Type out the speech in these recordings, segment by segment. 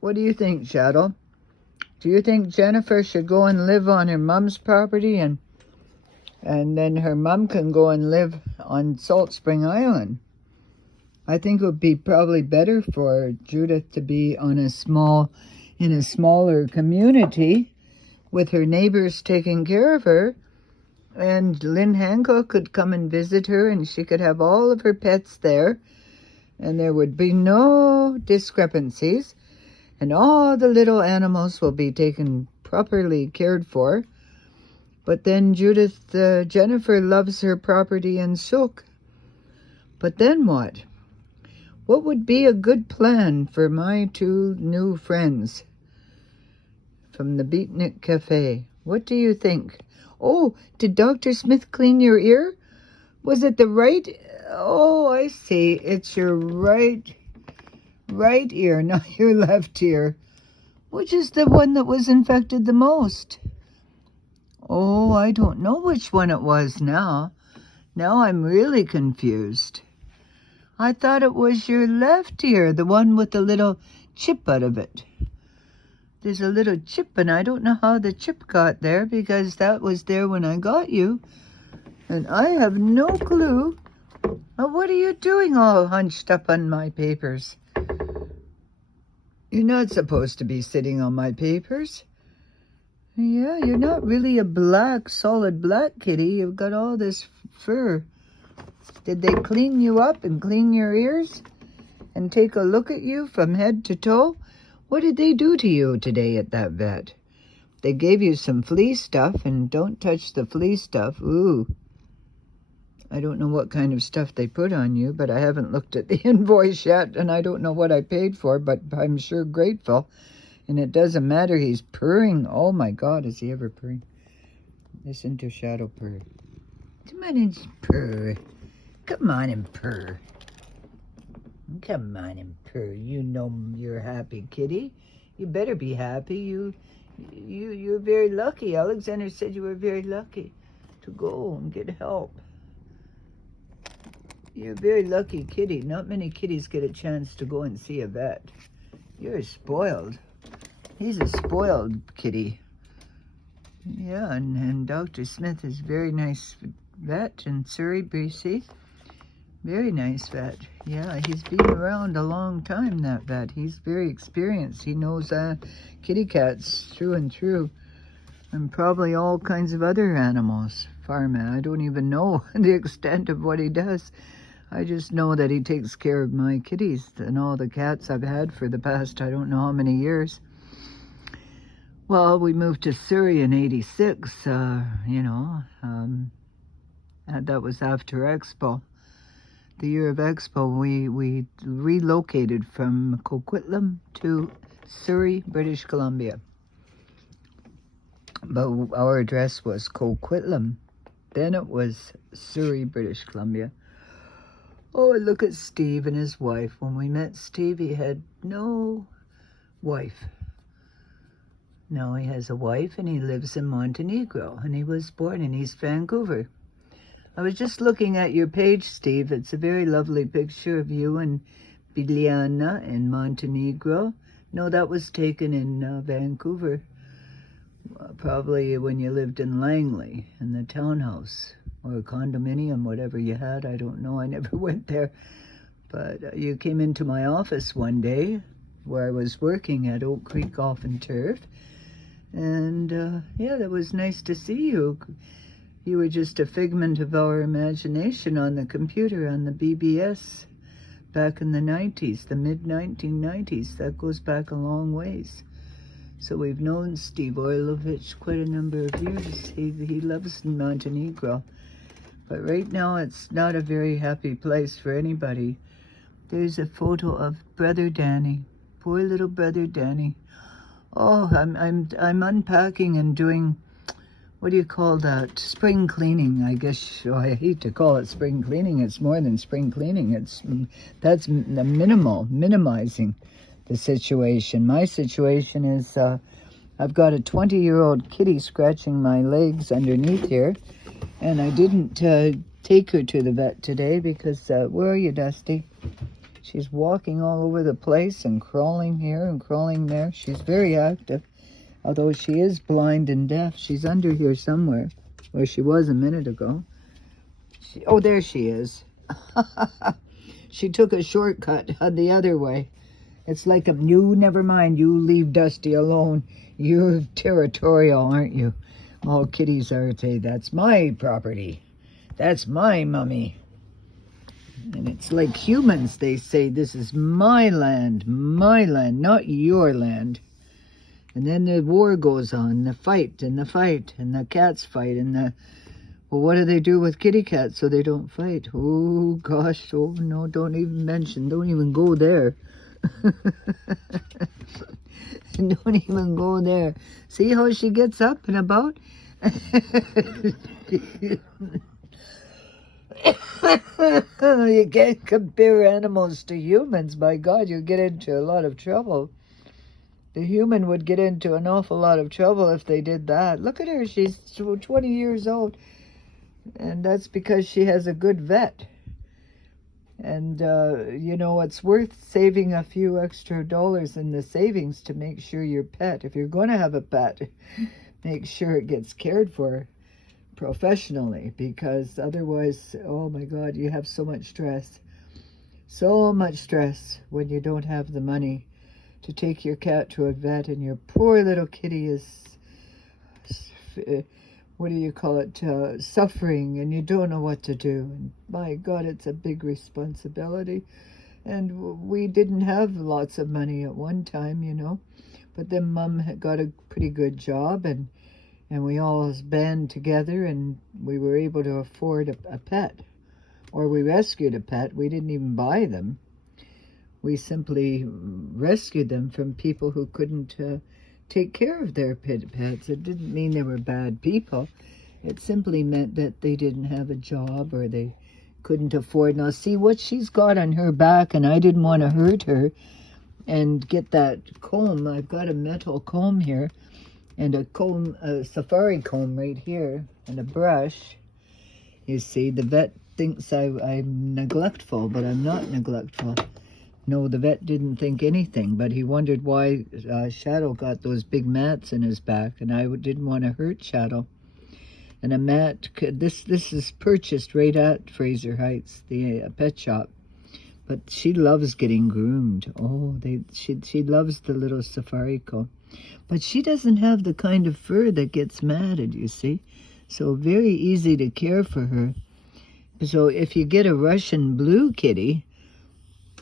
What do you think, Shadow? Do you think Jennifer should go and live on her mom's property and then her mom can go and live on Salt Spring Island? I think it would be probably better for Judith to be in a smaller community with her neighbors taking care of her, and Lynn Hancock could come and visit her, and she could have all of her pets there, and there would be no discrepancies, and all the little animals will be taken properly cared for. But then Jennifer loves her property in Sook. But then what? What would be a good plan for my two new friends from the Beatnik Cafe? What do you think? Oh, did Dr. Smith clean your ear? Was it the right? Oh, I see. It's your right ear, not your left ear. Which is the one that was infected the most? Oh, I don't know which one it was now. Now I'm really confused. I thought it was your left ear, the one with the little chip out of it. There's a little chip, and I don't know how the chip got there because that was there when I got you. And I have no clue. Oh, what are you doing all hunched up on my papers? You're not supposed to be sitting on my papers. Yeah, you're not really a solid black kitty. You've got all this fur. Did they clean you up and clean your ears and take a look at you from head to toe? What did they do to you today at that vet? They gave you some flea stuff, and don't touch the flea stuff. Ooh. I don't know what kind of stuff they put on you, but I haven't looked at the invoice yet, and I don't know what I paid for, but I'm sure grateful. And it doesn't matter, he's purring. Oh my God, is he ever purring? Listen to Shadow purr. Come on and purr. Come on and purr. Come on and purr. You know you're happy, kitty. You better be happy. You're very lucky. Alexander said you were very lucky to go and get help. You're a very lucky kitty. Not many kitties get a chance to go and see a vet. You're spoiled. He's a spoiled kitty. Yeah, and Dr. Smith is a very nice vet in Surrey, BC. Very nice vet. Yeah, he's been around a long time, that vet. He's very experienced. He knows kitty cats through and through. And probably all kinds of other animals. Farming. I don't even know the extent of what he does. I just know that he takes care of my kitties and all the cats I've had for the past I don't know how many years. Well, we moved to Surrey in '86, that was after Expo. The year of Expo, we relocated from Coquitlam to Surrey, British Columbia. But our address was Coquitlam. Then it was Surrey, British Columbia. Oh, and look at Steve and his wife. When we met Steve, he had no wife. Now he has a wife, and he lives in Montenegro, and he was born in East Vancouver. I was just looking at your page, Steve. It's a very lovely picture of you and Biljana in Montenegro. No, that was taken in Vancouver, probably when you lived in Langley, in the townhouse, or a condominium, whatever you had. I don't know. I never went there. But you came into my office one day where I was working at Oak Creek Golf and Turf. And that was nice to see you. You were just a figment of our imagination on the computer, on the BBS, back in the 90s, the mid-1990s. That goes back a long ways. So we've known Steve Oilovich quite a number of years. He loves Montenegro. But right now it's not a very happy place for anybody. There's a photo of Brother Danny. Poor little Brother Danny. Oh, I'm unpacking and doing, what do you call that? Spring cleaning, I guess. Oh, I hate to call it spring cleaning. It's more than spring cleaning. That's the minimizing the situation. My situation is I've got a 20-year-old kitty scratching my legs underneath here, and I didn't take her to the vet today because, where are you, Dusty? She's walking all over the place and crawling here and crawling there. She's very active. Although she is blind and deaf, she's under here somewhere, where she was a minute ago. Oh, there she is. She took a shortcut the other way. It's like never mind, you leave Dusty alone. You're territorial, aren't you? All kitties are, say, that's my property. That's my mummy. And it's like humans, they say, this is my land, not your land. And then the war goes on, the fight, and the cats fight, well, what do they do with kitty cats so they don't fight? Oh, gosh, oh, no, don't even go there. Don't even go there. See how she gets up and about? You can't compare animals to humans. My God, you get into a lot of trouble. The human would get into an awful lot of trouble if they did that. Look at her. She's 20 years old. And that's because she has a good vet. And, it's worth saving a few extra dollars in the savings to make sure your pet, if you're going to have a pet, make sure it gets cared for professionally, because otherwise, oh my God, you have so much stress. So much stress when you don't have the money to take your cat to a vet and your poor little kitty is, suffering, and you don't know what to do. And my God, it's a big responsibility. And we didn't have lots of money at one time, but then Mum had got a pretty good job, and we all band together, and we were able to afford a pet. Or we rescued a pet. We didn't even buy them. We simply rescued them from people who couldn't take care of their pets. It didn't mean they were bad people. It simply meant that they didn't have a job or they couldn't afford. Now, see what she's got on her back, and I didn't want to hurt her and get that comb. I've got a metal comb here and a safari comb right here and a brush. You see, the vet thinks I'm neglectful, but I'm not neglectful. No, the vet didn't think anything, but he wondered why Shadow got those big mats in his back, and I didn't want to hurt Shadow. And a mat, this is purchased right at Fraser Heights, the pet shop. But she loves getting groomed. Oh, she loves the little safari comb. But she doesn't have the kind of fur that gets matted, you see. So very easy to care for her. So if you get a Russian blue kitty,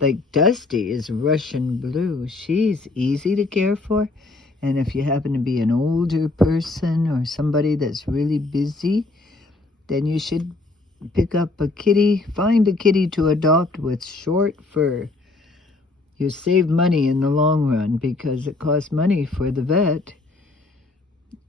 like Dusty is Russian blue, she's easy to care for. And if you happen to be an older person or somebody that's really busy, then you should pick up find a kitty to adopt with short fur. You save money in the long run because it costs money for the vet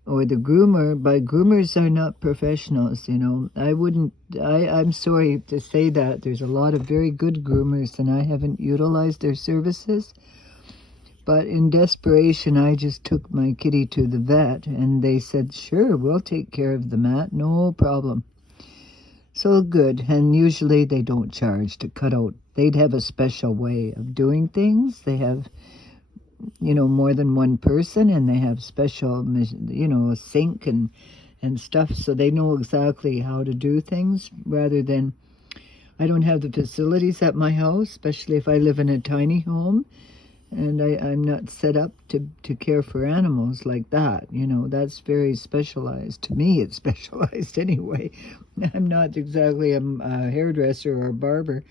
or the groomer, but groomers are not professionals, I'm sorry to say that. There's a lot of very good groomers, and I haven't utilized their services. But in desperation, I just took my kitty to the vet, and they said, sure, we'll take care of the mat, no problem. So good, and usually they don't charge to cut out. They'd have a special way of doing things. They have more than one person, and they have special, sink and stuff, so they know exactly how to do things, rather than, I don't have the facilities at my house, especially if I live in a tiny home, and I'm not set up to care for animals like that. That's very specialized. To me, it's specialized anyway. I'm not exactly a hairdresser or a barber.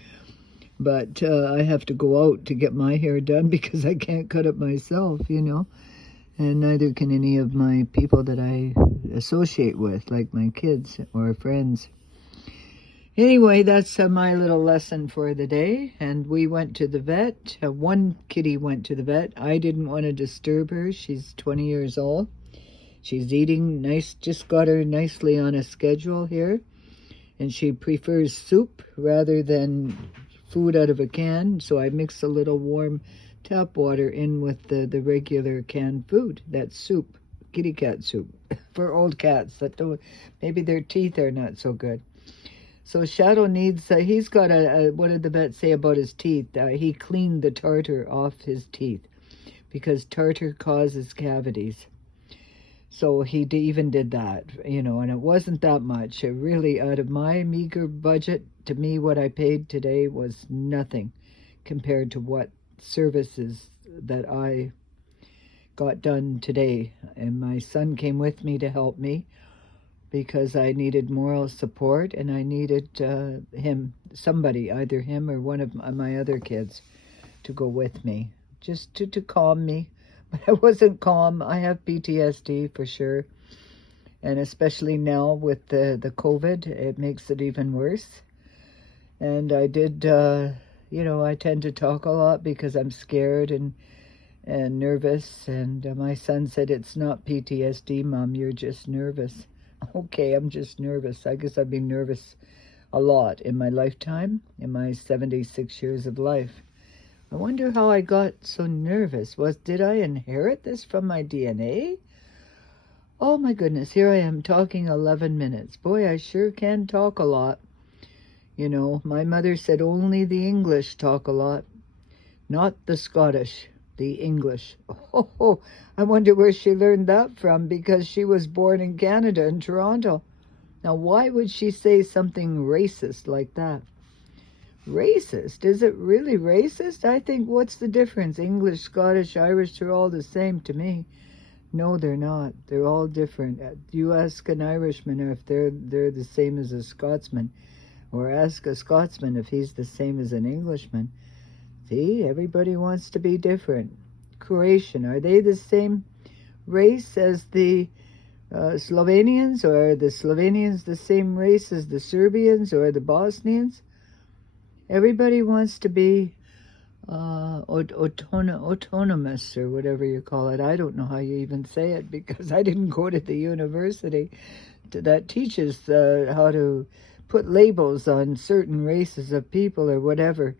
But I have to go out to get my hair done because I can't cut it myself, and neither can any of my people that I associate with, like my kids or friends. Anyway, that's my little lesson for the day, and we went to the vet. One kitty went to the vet. I didn't want to disturb her. She's 20 years old. She's eating nice, just got her nicely on a schedule here, and she prefers soup rather than food out of a can, so I mix a little warm tap water in with the regular canned food. That's soup, kitty cat soup, for old cats that don't, maybe their teeth are not so good. So Shadow needs, he's got what did the vet say about his teeth? He cleaned the tartar off his teeth because tartar causes cavities. So he even did that, and it wasn't that much. It really, out of my meager budget, to me, what I paid today was nothing compared to what services that I got done today. And my son came with me to help me because I needed moral support, and I needed somebody, either him or one of my other kids, to go with me, just to calm me. But I wasn't calm. I have PTSD for sure. And especially now with the COVID, it makes it even worse. And I did, I tend to talk a lot because I'm scared and nervous. And my son said, "It's not PTSD, Mom, you're just nervous." Okay, I'm just nervous. I guess I've been nervous a lot in my lifetime, in my 76 years of life. I wonder how I got so nervous. Did I inherit this from my DNA? Oh my goodness, here I am talking 11 minutes. Boy, I sure can talk a lot. My mother said only the English talk a lot, not the Scottish, the English. Oh, I wonder where she learned that from, because she was born in Canada, in Toronto. Now, why would she say something racist like that? Racist? Is it really racist? I think, what's the difference? English, Scottish, Irish, they're all the same to me. No, they're not. They're all different. You ask an Irishman if they're the same as a Scotsman, or ask a Scotsman if he's the same as an Englishman. See, everybody wants to be different. Croatian, are they the same race as the Slovenians, or are the Slovenians the same race as the Serbians or the Bosnians? Everybody wants to be autonomous, or whatever you call it. I don't know how you even say it, because I didn't go to the university that teaches how to put labels on certain races of people or whatever.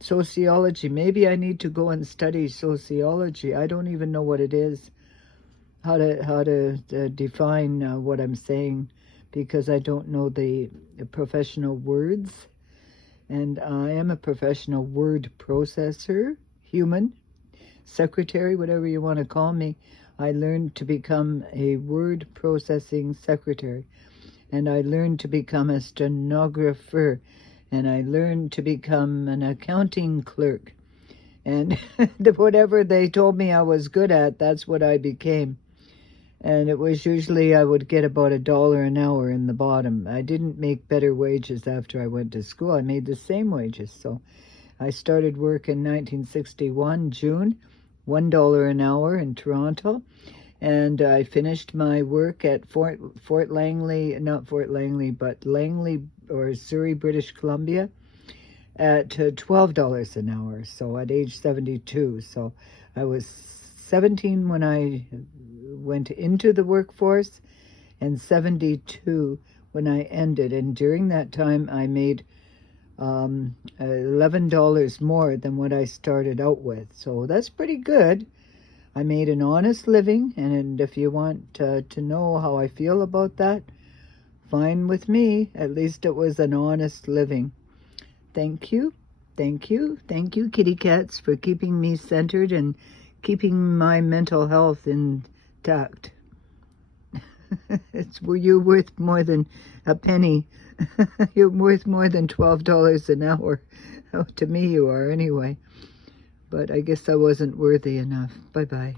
Sociology. Maybe I need to go and study sociology. I don't even know what it is, how to define what I'm saying, because I don't know the professional words. And I am a professional word processor, human, secretary, whatever you want to call me. I learned to become a word processing secretary, and I learned to become a stenographer, and I learned to become an accounting clerk. And whatever they told me I was good at, that's what I became. And it was usually I would get about $1 an hour in the bottom. I didn't make better wages after I went to school. I made the same wages. So I started work in 1961, June, $1 an hour in Toronto. And I finished my work at Fort Langley, not Fort Langley, but Langley or Surrey, British Columbia, at $12 an hour. So at age 72. So I was 17 when I went into the workforce, and 72 when I ended. And during that time, I made $11 more than what I started out with. So that's pretty good. I made an honest living, and if you want to know how I feel about that, fine with me. At least it was an honest living. Thank you. Thank you. Thank you, kitty cats, for keeping me centered and keeping my mental health intact. You're worth more than a penny. You're worth more than $12 an hour. Oh, to me you are anyway. But I guess I wasn't worthy enough. Bye-bye.